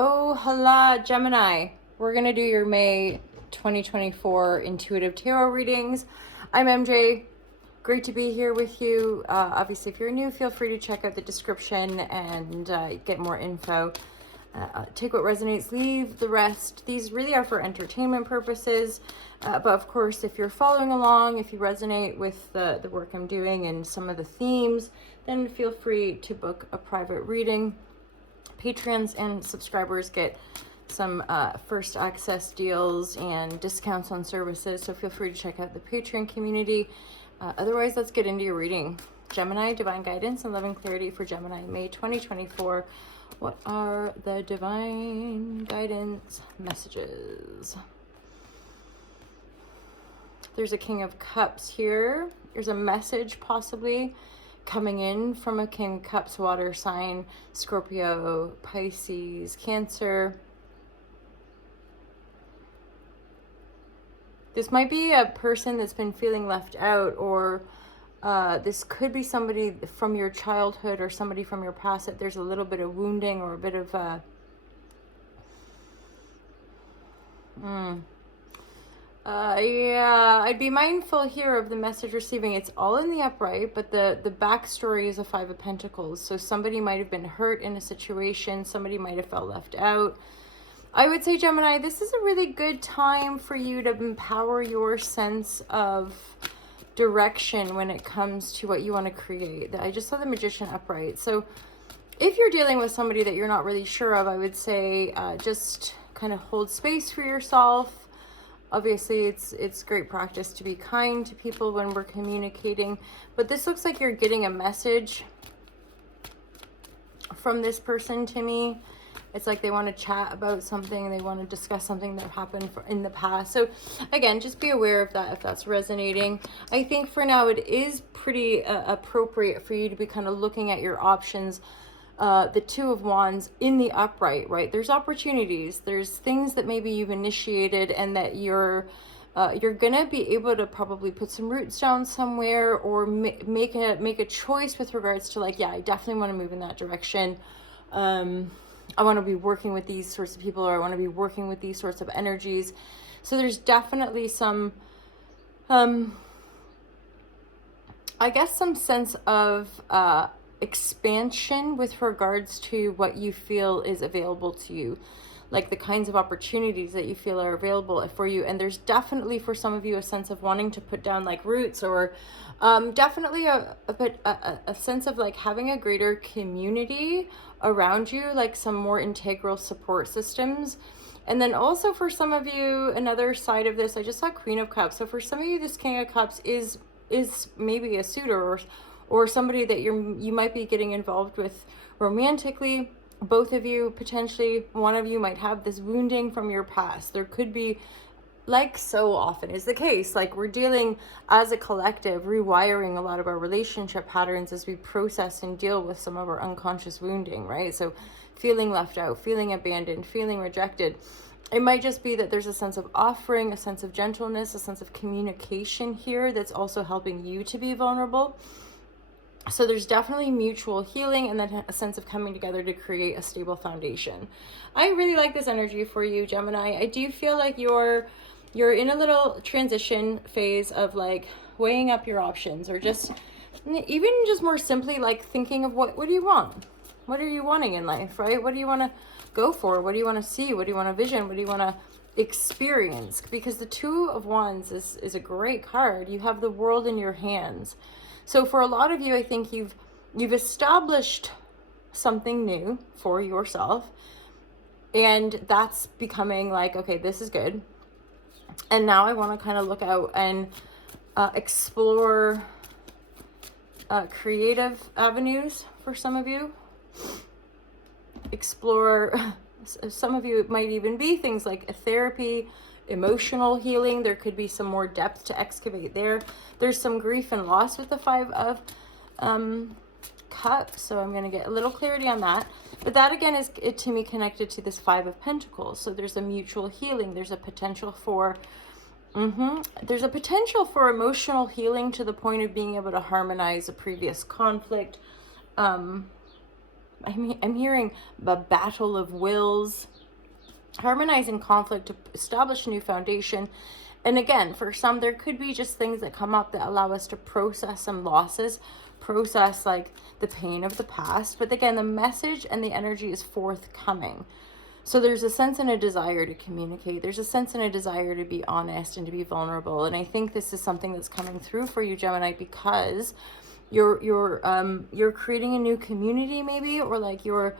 Oh, hola, Gemini. We're going to do your May 2024 intuitive tarot readings. I'm MJ. Great to be here with you. Obviously, if you're new, feel free to check out the description and get more info. Take what resonates, leave the rest. These really are for entertainment purposes. But of course, if you're following along, if you resonate with the work I'm doing and some of the themes, then feel free to book a private reading. Patrons and subscribers get some first access deals and discounts on services, so feel free to check out the Patreon community. Otherwise, let's get into your reading. Gemini, divine guidance and loving clarity for Gemini, May 2024. What are the divine guidance messages? There's a King of Cups here. There's a message possibly coming in from a King of Cups water sign, Scorpio, Pisces, Cancer. This might be a person that's been feeling left out, or this could be somebody from your childhood or somebody from your past that there's a little bit of wounding or a bit of yeah, I'd be mindful here of the message receiving. It's all in the upright, but the backstory is a Five of Pentacles. So somebody might have been hurt in a situation. Somebody might have felt left out. I would say, Gemini, this is a really good time for you to empower your sense of direction when it comes to what you want to create. I just saw the Magician upright. So if you're dealing with somebody that you're not really sure of, I would say just kind of hold space for yourself. Obviously, it's great practice to be kind to people when we're communicating, but this looks like you're getting a message from this person to me. It's like they want to chat about something, they want to discuss something that happened in the past. So again, just be aware of that if that's resonating. I think for now it is pretty appropriate for you to be kind of looking at your options. The Two of Wands in the upright, right? There's opportunities, there's things that maybe you've initiated and that you're gonna be able to probably put some roots down somewhere, or make a choice with regards to, like, yeah, I definitely want to move in that direction. I want to be working with these sorts of people, or I want to be working with these sorts of energies. So there's definitely some I guess some sense of expansion with regards to what you feel is available to you, like the kinds of opportunities that you feel are available for you. And there's definitely for some of you a sense of wanting to put down like roots, or definitely a sense of like having a greater community around you, like some more integral support systems. And then also for some of you, another side of this, I just saw Queen of Cups. So for some of you, this King of Cups is maybe a suitor, or somebody that you might be getting involved with romantically. Both of you, potentially one of you, might have this wounding from your past. There could be, like so often is the case, like we're dealing as a collective, rewiring a lot of our relationship patterns as we process and deal with some of our unconscious wounding, right? So feeling left out, feeling abandoned, feeling rejected. It might just be that there's a sense of offering, a sense of gentleness, a sense of communication here that's also helping you to be vulnerable. So there's definitely mutual healing, and then a sense of coming together to create a stable foundation. I really like this energy for you, Gemini. I do feel like you're in a little transition phase of like weighing up your options, or just even just more simply like thinking of what do you want? What are you wanting in life, right? What do you want to go for? What do you want to see? What do you want to vision? What do you want to experience? Because the Two of Wands is a great card. You have the world in your hands. So for a lot of you, I think you've established something new for yourself, and that's becoming like, okay, this is good. And now I want to kind of look out and explore creative avenues for some of you. Explore, some of you, it might even be things like a therapy, emotional healing. There could be some more depth to excavate there. There's some grief and loss with the Five of Cups, so I'm going to get a little clarity on that. But that again is, to me, connected to this Five of Pentacles. So there's a mutual healing. There's a potential for there's a potential for emotional healing to the point of being able to harmonize a previous conflict. I'm hearing a battle of wills, harmonizing conflict to establish a new foundation. And again, for some, there could be just things that come up that allow us to process some losses, process like the pain of the past. But again, the message and the energy is forthcoming. So there's a sense and a desire to communicate. There's a sense and a desire to be honest and to be vulnerable. And I think this is something that's coming through for you, Gemini, because you're creating a new community, maybe, or like you're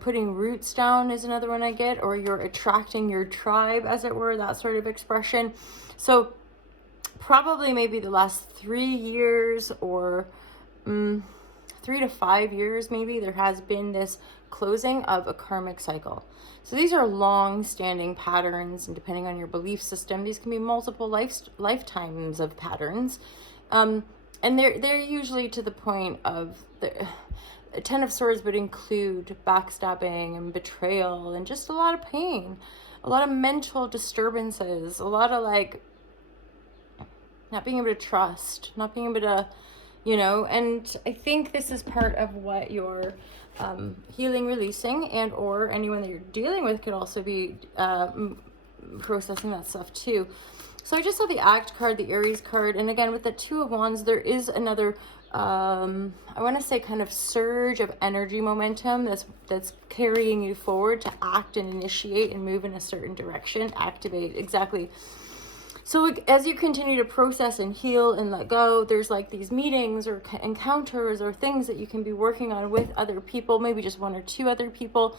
putting roots down is another one I get, or you're attracting your tribe, as it were, that sort of expression. So probably maybe the last 3 years, or 3 to 5 years, maybe, there has been this closing of a karmic cycle. So these are long-standing patterns, and depending on your belief system, these can be multiple lifetimes of patterns. And they're usually to the point of the Ten of Swords would include backstabbing and betrayal and just a lot of pain, a lot of mental disturbances, a lot of like not being able to trust, not being able to, and I think this is part of what you're healing, releasing, and or anyone that you're dealing with could also be processing that stuff too. So I just saw the Act card, the Aries card, and again with the Two of Wands, there is another, I want to say kind of surge of energy momentum that's carrying you forward to act and initiate and move in a certain direction, activate, exactly. So as you continue to process and heal and let go, there's like these meetings or encounters or things that you can be working on with other people, maybe just 1 or 2 other people,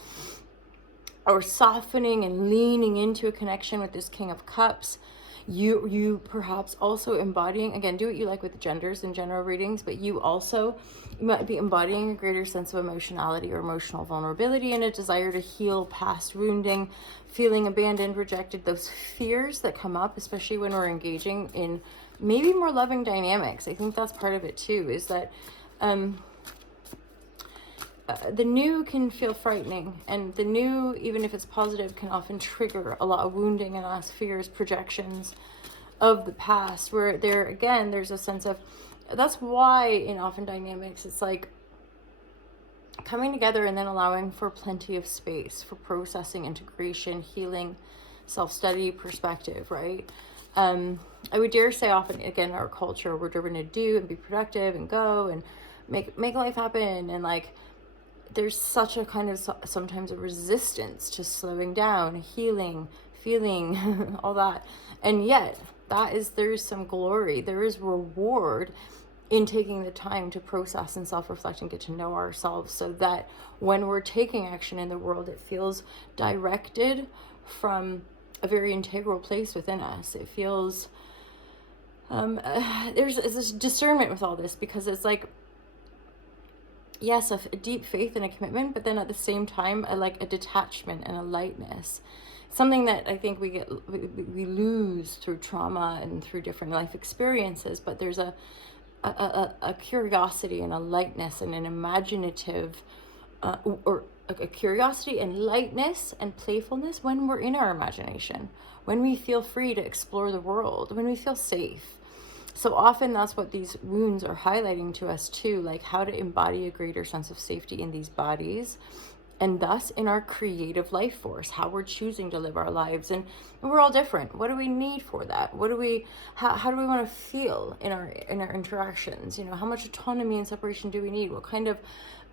or softening and leaning into a connection with this King of Cups. You perhaps also embodying, again, do what you like with the genders in general readings, but you might be embodying a greater sense of emotionality or emotional vulnerability and a desire to heal past wounding, feeling abandoned, rejected, those fears that come up, especially when we're engaging in maybe more loving dynamics. I think that's part of it too, is that the new can feel frightening, and the new, even if it's positive, can often trigger a lot of wounding and us fears, projections of the past, where there's a sense of, that's why in often dynamics it's like coming together and then allowing for plenty of space for processing, integration, healing, self-study, perspective, right? I would dare say often, again, our culture, we're driven to do and be productive and go and make life happen, and like there's such a kind of sometimes a resistance to slowing down, healing, feeling, all that. And yet there's some glory, there is reward in taking the time to process and self-reflect and get to know ourselves, so that when we're taking action in the world, it feels directed from a very integral place within us. It feels there's this discernment with all this, because it's like, yes, a deep faith and a commitment, but then at the same time, a detachment and a lightness. Something that I think we lose through trauma and through different life experiences, but there's a curiosity and a lightness and an imaginative, or a curiosity and lightness and playfulness when we're in our imagination, when we feel free to explore the world, when we feel safe. So often that's what these wounds are highlighting to us too, like how to embody a greater sense of safety in these bodies, and thus in our creative life force, how we're choosing to live our lives. And we're all different. What do we need for that? How do we want to feel in our interactions? How much autonomy and separation do we need? What kind of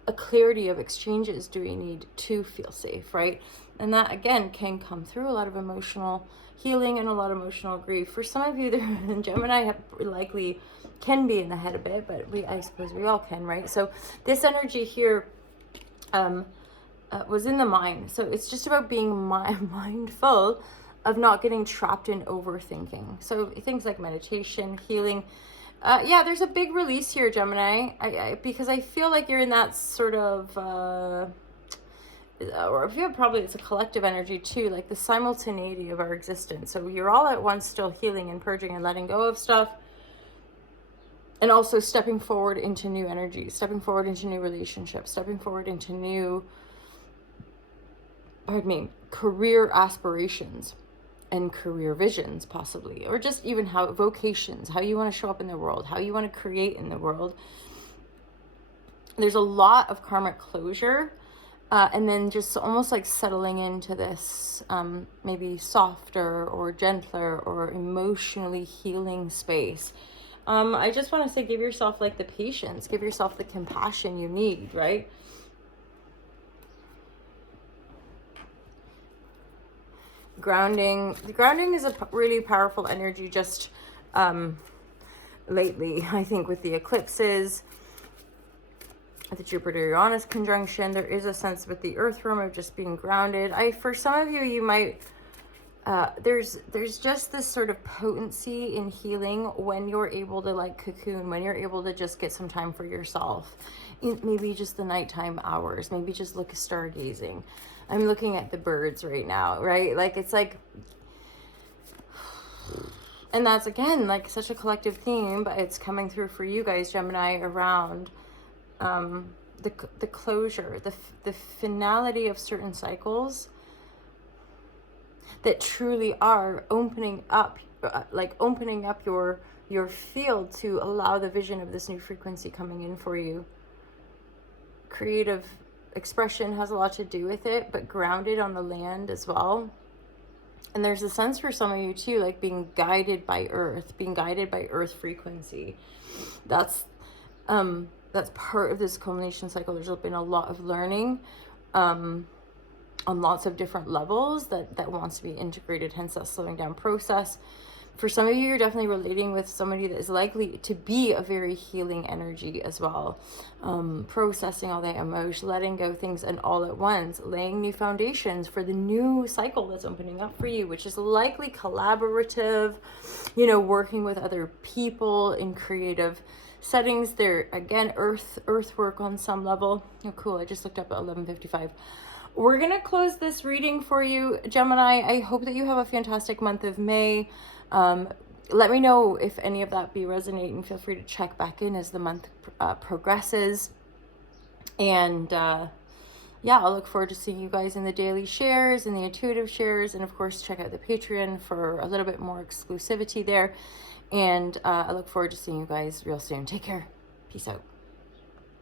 a clarity of exchanges do we need to feel safe, right? And that again can come through a lot of emotional healing and a lot of emotional grief. For some of you, Gemini likely can be in the head a bit, but I suppose we all can, right? So this energy here was in the mind. So it's just about being mindful of not getting trapped in overthinking. So things like meditation, healing. There's a big release here, Gemini, because I feel like you're in that sort of or I feel probably it's a collective energy too, like the simultaneity of our existence. So you're all at once still healing and purging and letting go of stuff, and also stepping forward into new energies, stepping forward into new relationships, stepping forward into new, career aspirations and career visions possibly, or just even vocations, how you want to show up in the world, how you want to create in the world. There's a lot of karmic closure And then just almost like settling into this maybe softer or gentler or emotionally healing space. I just want to say, give yourself like the patience, give yourself the compassion you need, right? Grounding. Grounding is a really powerful energy just lately, I think, with the eclipses, the Jupiter-Uranus conjunction. There is a sense with the earth room of just being grounded. For some of you, you might, there's just this sort of potency in healing when you're able to like cocoon, when you're able to just get some time for yourself. Maybe just the nighttime hours, maybe just look stargazing. I'm looking at the birds right now, right? Like, it's like, and that's again like such a collective theme, but it's coming through for you guys, Gemini, around the closure, the finality of certain cycles that truly are opening up, like opening up your field to allow the vision of this new frequency coming in for you. Creative expression has a lot to do with it, but grounded on the land as well. And there's a sense for some of you too, like being guided by earth, being guided by earth frequency. That's part of this culmination cycle. There's been a lot of learning on lots of different levels that wants to be integrated, hence that slowing down process. For some of you, you're definitely relating with somebody that is likely to be a very healing energy as well. Processing all that emotion, letting go things, and all at once, laying new foundations for the new cycle that's opening up for you, which is likely collaborative, you know, working with other people in creative settings. There, again, earth work on some level. Oh, cool. I just looked up at 11:55. We're going to close this reading for you, Gemini. I hope that you have a fantastic month of May. Let me know if any of that be resonating. Feel free to check back in as the month progresses. And yeah, I'll look forward to seeing you guys in the daily shares and the intuitive shares. And of course, check out the Patreon for a little bit more exclusivity there. And I look forward to seeing you guys real soon. Take care. Peace out.